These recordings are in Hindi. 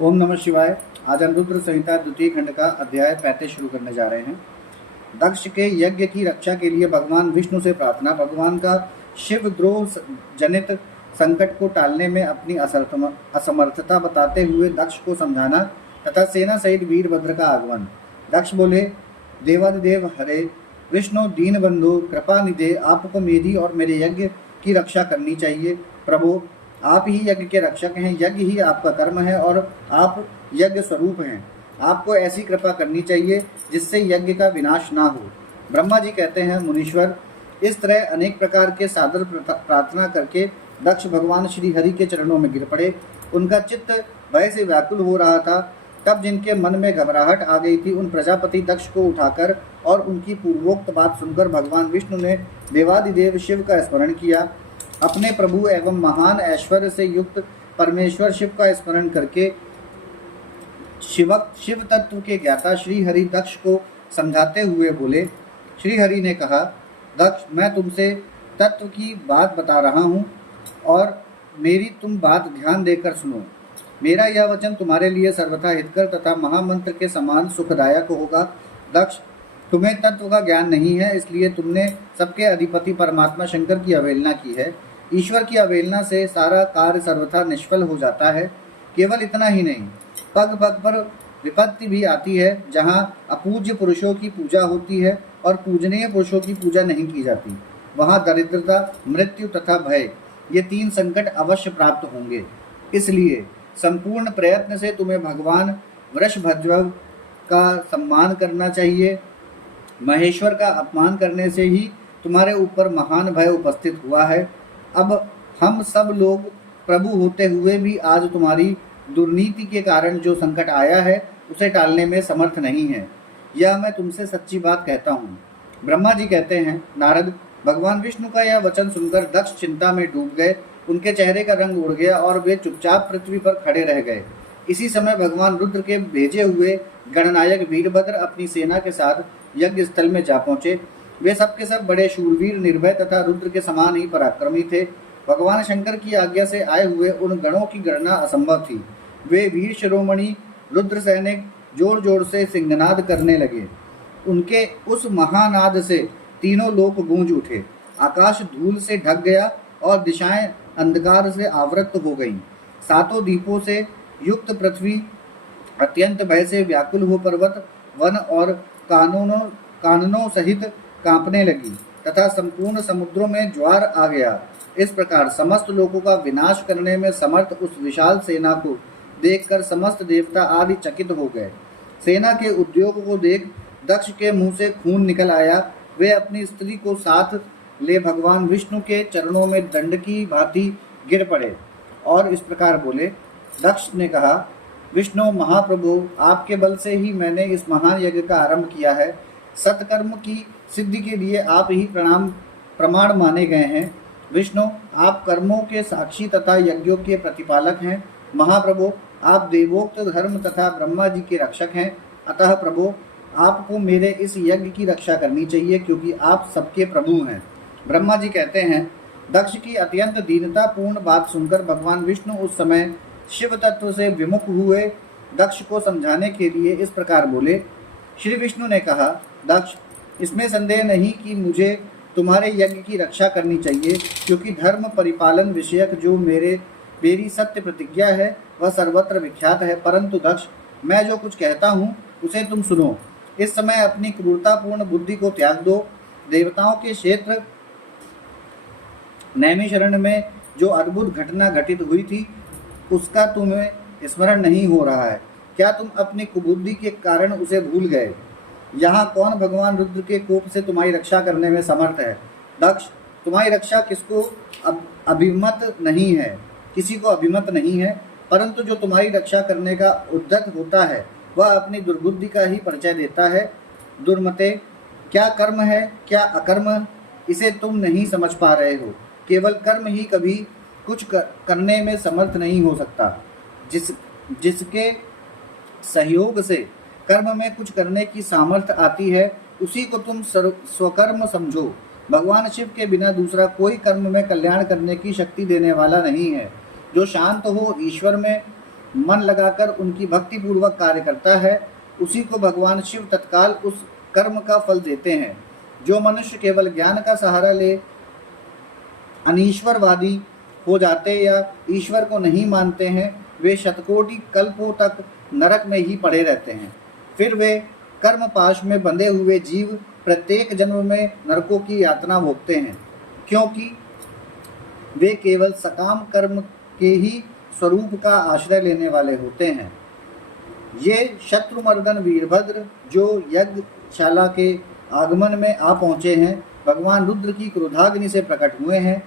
ओम नमः शिवाय। आज हम रुद्र संहिता द्वितीय खंड का अध्याय 35 शुरू करने जा रहे हैं। दक्ष के यज्ञ की रक्षा के लिए भगवान विष्णु से प्रार्थना। भगवान का शिवद्रोह जनित संकट को टालने में अपनी असमर्थता बताते हुए दक्ष को समझाना तथा सेना सहित वीरभद्र का आगमन। दक्ष बोले, देवादिदेव हरे विष्णु दीन बंधु कृपा निधे, आपको मेरी और मेरे यज्ञ की रक्षा करनी चाहिए। प्रभु, आप ही यज्ञ के रक्षक हैं, यज्ञ ही आपका कर्म है और आप यज्ञ स्वरूप हैं। आपको ऐसी कृपा करनी चाहिए जिससे यज्ञ का विनाश ना हो। ब्रह्मा जी कहते हैं, मुनीश्वर, इस तरह अनेक प्रकार के सादर प्रार्थना करके दक्ष भगवान श्री हरि के चरणों में गिर पड़े। उनका चित्त भय से व्याकुल हो रहा था। तब जिनके मन में घबराहट आ गई थी, उन प्रजापति दक्ष को उठाकर और उनकी पूर्वोक्त बात सुनकर भगवान विष्णु ने देवादिदेव शिव का स्मरण किया। अपने प्रभु एवं महान ऐश्वर्य से युक्त परमेश्वर शिव का स्मरण करके शिव तत्व के ज्ञाता श्री हरि दक्ष को समझाते हुए बोले। श्री हरि ने कहा, दक्ष, मैं तुमसे तत्व की बात बता रहा हूँ और मेरी तुम बात ध्यान देकर सुनो। मेरा यह वचन तुम्हारे लिए सर्वथा हितकर तथा महामंत्र के समान सुखदायक होगा। दक्ष, तुम्हें तत्व का ज्ञान नहीं है, इसलिए तुमने सबके अधिपति परमात्मा शंकर की अवहेलना की है। ईश्वर की अवहेलना से सारा कार्य सर्वथा निष्फल हो जाता है। केवल इतना ही नहीं, पग पग पर विपत्ति भी आती है। जहाँ अपूज्य पुरुषों की पूजा होती है और पूजनीय पुरुषों की पूजा नहीं की जाती, वहाँ दरिद्रता, मृत्यु तथा भय, ये तीन संकट अवश्य प्राप्त होंगे। इसलिए संपूर्ण प्रयत्न से तुम्हें भगवान वृषभध्वज का सम्मान करना चाहिए। महेश्वर का अपमान करने से ही तुम्हारे ऊपर महान भय उपस्थित हुआ है। अब हम सब लोग प्रभु होते हुए भी आज तुम्हारी दुर्नीति के कारण जो संकट आया है उसे टालने में समर्थ नहीं है। यह मैं तुमसे सच्ची बात कहता हूँ। ब्रह्मा जी कहते हैं, नारद, भगवान विष्णु का यह वचन सुनकर दक्ष चिंता में डूब गए। उनके चेहरे का रंग उड़ गया और वे चुपचाप पृथ्वी पर खड़े रह गए। इसी समय भगवान रुद्र के भेजे हुए गणनायक वीरभद्र अपनी सेना के साथ यज्ञ स्थल में जा पहुंचे। वे सब के सब बड़े शूरवीर, निर्भय तथा रुद्र के समान ही पराक्रमी थे। भगवान शंकर की आज्ञा से आए हुए उन गणों की गणना असंभव थी। वे वीर शिरोमणि रुद्र सैनिक जोर जोर से सिंहनाद करने लगे। उनके उस महानाद से तीनों लोक गूंज उठे। आकाश धूल से ढक गया और दिशाएं अंधकार से आवृत हो गईं। सातों दीपों से युक्त पृथ्वी अत्यंत भय से व्याकुल हो पर्वत, वन और काननों सहित कांपने लगी तथा संपूर्ण समुद्रों में ज्वार आ गया। इस प्रकार समस्त लोगों का विनाश करने में समर्थ उस विशाल सेना को देखकर समस्त देवता आदि चकित हो गए। सेना के उद्योग को देख दक्ष के मुंह से खून निकल आया। वे अपनी स्त्री को साथ ले भगवान विष्णु के चरणों में दंड की भांति गिर पड़े और इस प्रकार बोले। दक्ष ने कहा, विष्णु महाप्रभु, आपके बल से ही मैंने इस महान यज्ञ का आरंभ किया है। सत्कर्म की सिद्धि के लिए आप ही प्रमाण माने गए हैं। विष्णु, आप कर्मों के साक्षी तथा यज्ञों के प्रतिपालक हैं। महाप्रभु, आप देवोक्त धर्म तथा ब्रह्मा जी के रक्षक हैं। अतः प्रभु, आपको मेरे इस यज्ञ की रक्षा करनी चाहिए, क्योंकि आप सबके प्रभु हैं। ब्रह्मा जी कहते हैं, दक्ष की अत्यंत दीनतापूर्ण बात सुनकर भगवान विष्णु उस समय शिव तत्व से विमुख हुए। दक्ष को समझाने के लिए इस प्रकार बोले। श्री विष्णु ने कहा, दक्ष, इसमें संदेह नहीं कि मुझे तुम्हारे यज्ञ की रक्षा करनी चाहिए, क्योंकि धर्म परिपालन विषयक जो मेरी सत्य प्रतिज्ञा है वह सर्वत्र विख्यात है। परंतु दक्ष, मैं जो कुछ कहता हूँ उसे तुम सुनो। इस समय अपनी क्रूरतापूर्ण बुद्धि को त्याग दो। देवताओं के क्षेत्र नैमिषारण्य में जो अद्भुत घटना घटित हुई थी उसका तुम्हें स्मरण नहीं हो रहा है। क्या तुम अपनी कुबुद्धि के कारण उसे भूल गए? यहाँ कौन भगवान रुद्र के कोप से तुम्हारी रक्षा करने में समर्थ है? दक्ष, तुम्हारी रक्षा किसको अभिमत नहीं है, किसी को अभिमत नहीं है, परंतु जो तुम्हारी रक्षा करने का उद्यत होता है वह अपनी दुर्बुद्धि का ही परिचय देता है। दुर्मते, क्या कर्म है क्या अकर्म, इसे तुम नहीं समझ पा रहे हो। केवल कर्म ही कभी कुछ करने में समर्थ नहीं हो सकता। जिसके सहयोग से कर्म में कुछ करने की सामर्थ्य आती है उसी को तुम स्वकर्म समझो। भगवान शिव के बिना दूसरा कोई कर्म में कल्याण करने की शक्ति देने वाला नहीं है। जो शांत हो, ईश्वर में मन लगाकर उनकी भक्ति पूर्वक कार्य करता है, उसी को भगवान शिव तत्काल उस कर्म का फल देते हैं। जो मनुष्य केवल ज्ञान का सहारा ले अनीश्वरवादी हो जाते या ईश्वर को नहीं मानते हैं, वे शतकोटि कल्पों तक नरक में ही पड़े रहते हैं। फिर वे कर्म पाश में बंधे हुए जीव प्रत्येक जन्म में नरकों की यातना भोगते हैं, क्योंकि वे केवल सकाम कर्म के ही स्वरूप का आश्रय लेने वाले होते हैं। ये शत्रुमर्दन वीरभद्र जो यज्ञशाला के आगमन में आ पहुँचे हैं, भगवान रुद्र की क्रोधाग्नि से प्रकट हुए हैं।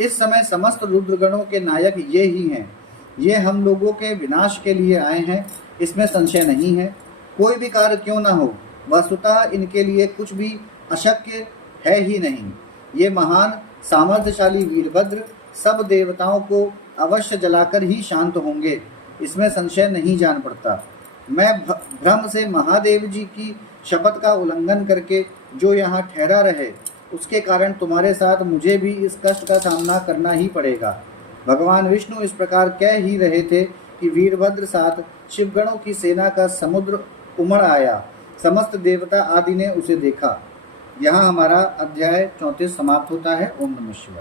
इस समय समस्त रुद्रगणों के नायक ये ही हैं। ये हम लोगों के विनाश के लिए आए हैं, इसमें संशय नहीं है। कोई भी कार्य क्यों न हो, वस्तुतः इनके लिए कुछ भी अशक्य है ही नहीं। ये महान सामर्थ्यशाली वीरभद्र सब देवताओं को अवश्य जलाकर ही शांत होंगे, इसमें संशय नहीं जान पड़ता। मैं भ्रम से महादेव जी की शपथ का उल्लंघन करके जो यहाँ ठहरा रहे, उसके कारण तुम्हारे साथ मुझे भी इस कष्ट का सामना करना ही पड़ेगा। भगवान विष्णु इस प्रकार कह ही रहे थे कि वीरभद्र साथ शिवगणों की सेना का समुद्र उमड़ आया। समस्त देवता आदि ने उसे देखा। यहाँ हमारा अध्याय 34 समाप्त होता है। ओम नमः शिवाय।